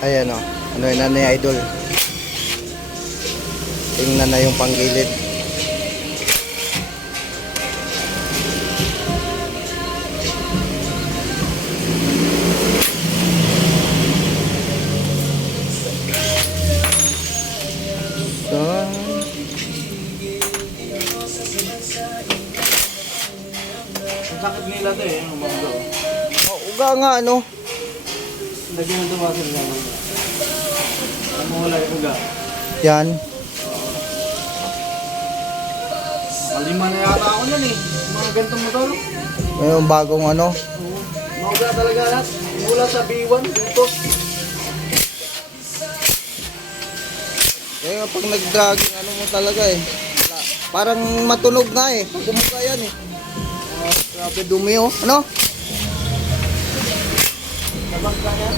Ayan o. Ano yun na ni Idol. Tingnan na yung panggilid. So, Ang sakit nila to eh, yung mga uga nga ano. lagyan ng tumasin na mga. Namula yung uga. Yan. Nakalima na yata ako nun eh. Mga gantong motor. Mayroong bagong ano. Mga uga talaga lahat. Mula sa B1 dito. Kaya pag nag-dragging ano mo talaga eh. Parang matunog nga eh. Pag umuga yan eh. Grabe dumi oh. Ano? Nabak ka yan.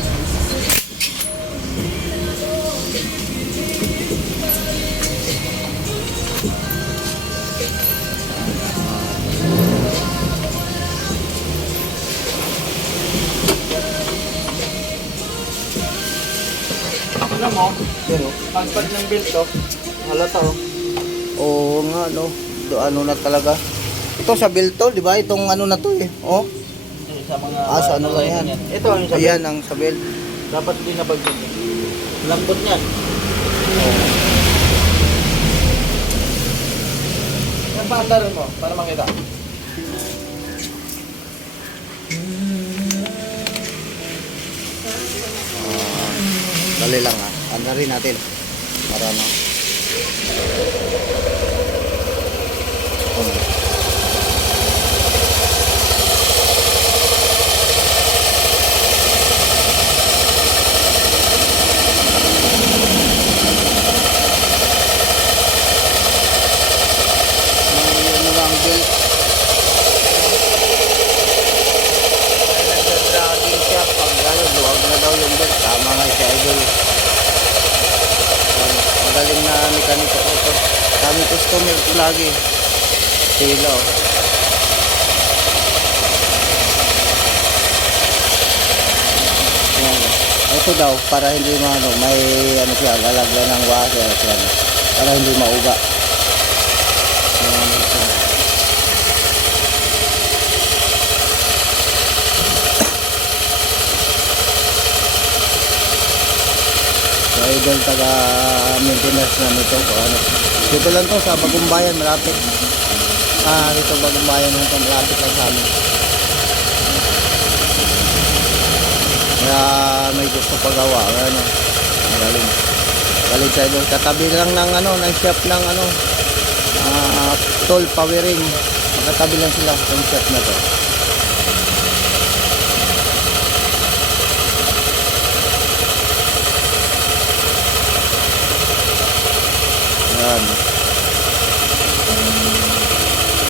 Alam mo, Yan oh. pagpad ng belt to, halata oh. Oo nga no. Ano na talaga. Ito sa bilto, di ba? Itong ano na to eh. Oh. Sa mga Sa ano lang yan. Ito ang sabi. Ayan ang sa belt. Dapat din na pagpad. Lambot niyan. Oh. Yan pa andarin mo para makita. Dali lang ah. Andarin natin. Para ano. Oh. Ano lang belt. Nag-dragging siya pag ano, luwag na daw yung belt. Tama nga si Idol. Magaling na mekaniko ito. Kami customer ko lagi. Sila oh. Yan. Ito daw para hindi ano, may ano siya, lalagyan ng washer siya, para hindi mauga. Yan, ito. So, Idol taga maintenance na nito ko ano. Dito lang to sa Bagumbayan, malapit. Dito Bagumbayan nito, malapit lang sa amin. Kaya may gusto pagawa, ano. Magaling. Galing sa Idol. Katabi lang ng ano, ng shop ng ano, toll powering. Magkatabi lang sila ng shop na to. Yan.